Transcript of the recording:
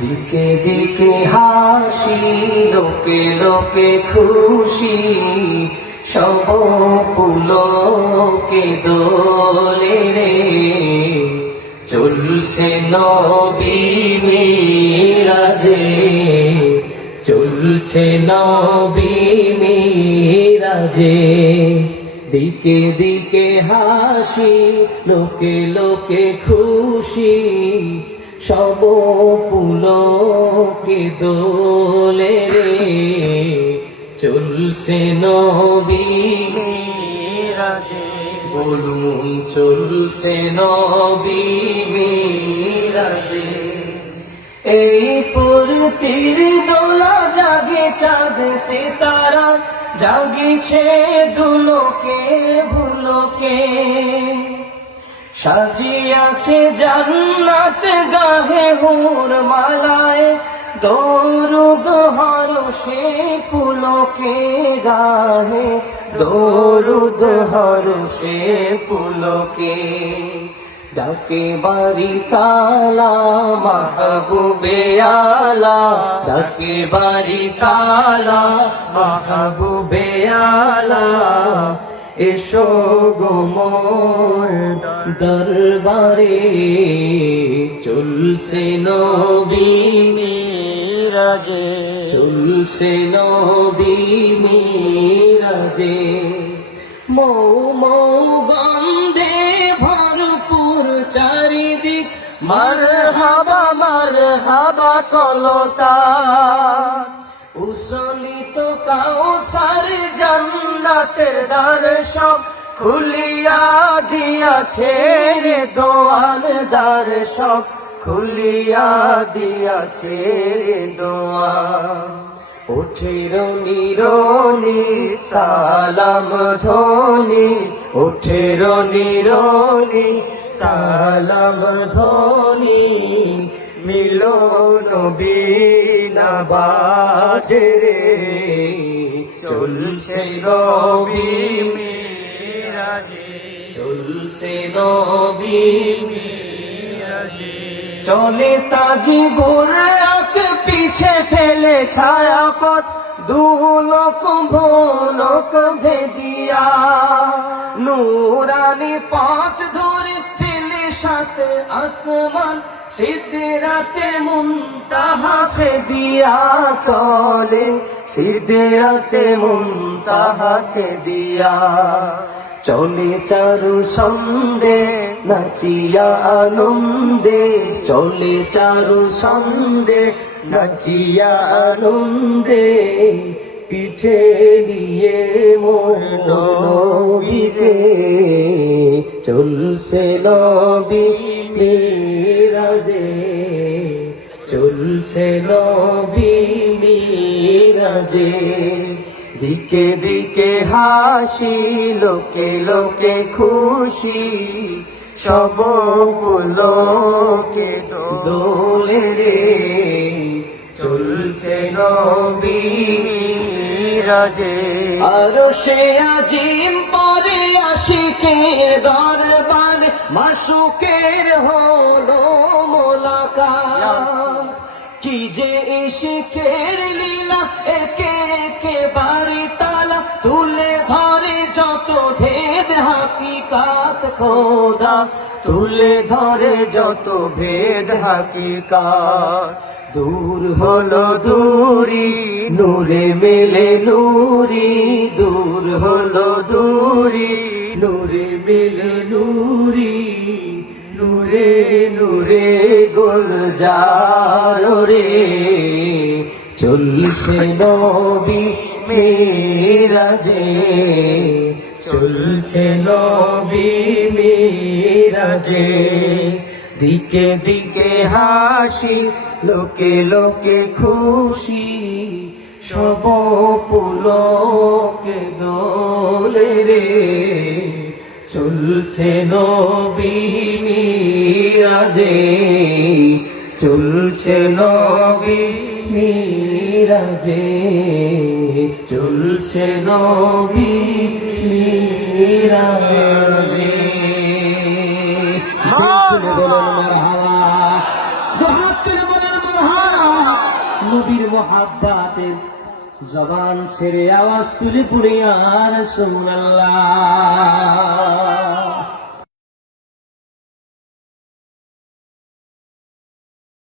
দিকে দিকে হাসি, লোকে লোকে খুশি, সব পুলকে দোলে রে। চলছে নবী মিরাজে, চলছে নবী মিরাজে। দিকে দিকে হাসি, লোকে লোকে খুশি, সব পুলকে দোলে রে। চলছে নবী মিরাজে, বলুন চলছে নবী মিরাজে। এই ফুরতির দোলা জাগে চাঁদ সিতারা, জাগিছে দুলোকে ভুলোকে। সাজিয়াছে জান্নাত গাহে হুর মালায়, দরুদ হরষে পুলকে গাহে, দরুদ হরষে পুলকে। ডাকে বাড়ি তালা মাহবুবে আলা, ডাকে বাড়ি তালা মাহবুবে আলা। এসো গো মোর দরবারে, চলছে নবী মিরাজে, চলছে নবী মিরাজে। মৌ মৌ গন্ধে ভরপুর চারিদিক, মারহাবা কলতা। উসলিত কাউসার জান্নাতের দ্বার সব খুলিয়া দিয়াছে রে, দোয়ার দ্বার সব খুলিয়া দিয়াছে রে দোয়ার। ওঠের নিরনি সালাম ধ্বনি, ওঠের নিরনি সালাম ধ্বনি। মিলন বিনা বাজে রে, চলছে নবী মিরাজে, চলছে নবী মিরাজে। চলে তাজি বুরাক পিছে ফেলে ছায়াপথ, দুলোক ভোলক দিয়া। নূরানি পথ ধরে ফেলে সাথে আসমান, সিদরাতে মুনতাহা সে দিয়া চলে, সিদরাতে মুনতাহা সে দিয়া। চলে চারু সন্দে নাচিয়া আনন্দে, চলে চারু সন্দে নাচিয়া আনন্দে। পিঠে নিয়ে মোর নবীকে, চলছে নবী মিরাজে, চলছে নবী মিরাজে। দিকে দিকে হাসি, লোকে লোকে খুশি, সব পুলকে দোলে রে। চলছে নবী মিরাজে। আরশে আজিম পরে আশিকের দরবার, মাশুকের হলো মোলাকাত। কি যে ইশকের লীলা, একে একে বাড়ি তালা, তুলে ধরে যত ভেদ হাকিকাত খোদা, তুলে ধরে যত ভেদ হাকিকাত। দূর হলো দূরি, নূরে মেলে নূরি, দূর হলো দূরি, নূরে মেলে নূরি। নূরে নূরে গুলজার রে, চলছে নবী মিরাজে, চলছে নবী মিরাজে। দিকে দিকে হাসি, লোকে লোকে খুশি, সব পুলকে দোলে রে। চলছে নবী মিরাজে, চলছে নবী মিরাজে, চলছে নবী মিরাজে। হাত তুলে বলুন মারহাবা, দু হাত তুলে বলুন মারহাবা। নবীর মোহাব্বতের জবান ছেড়ে আওয়াজ তুলে পড়ে আর রাসূলুল্লাহ।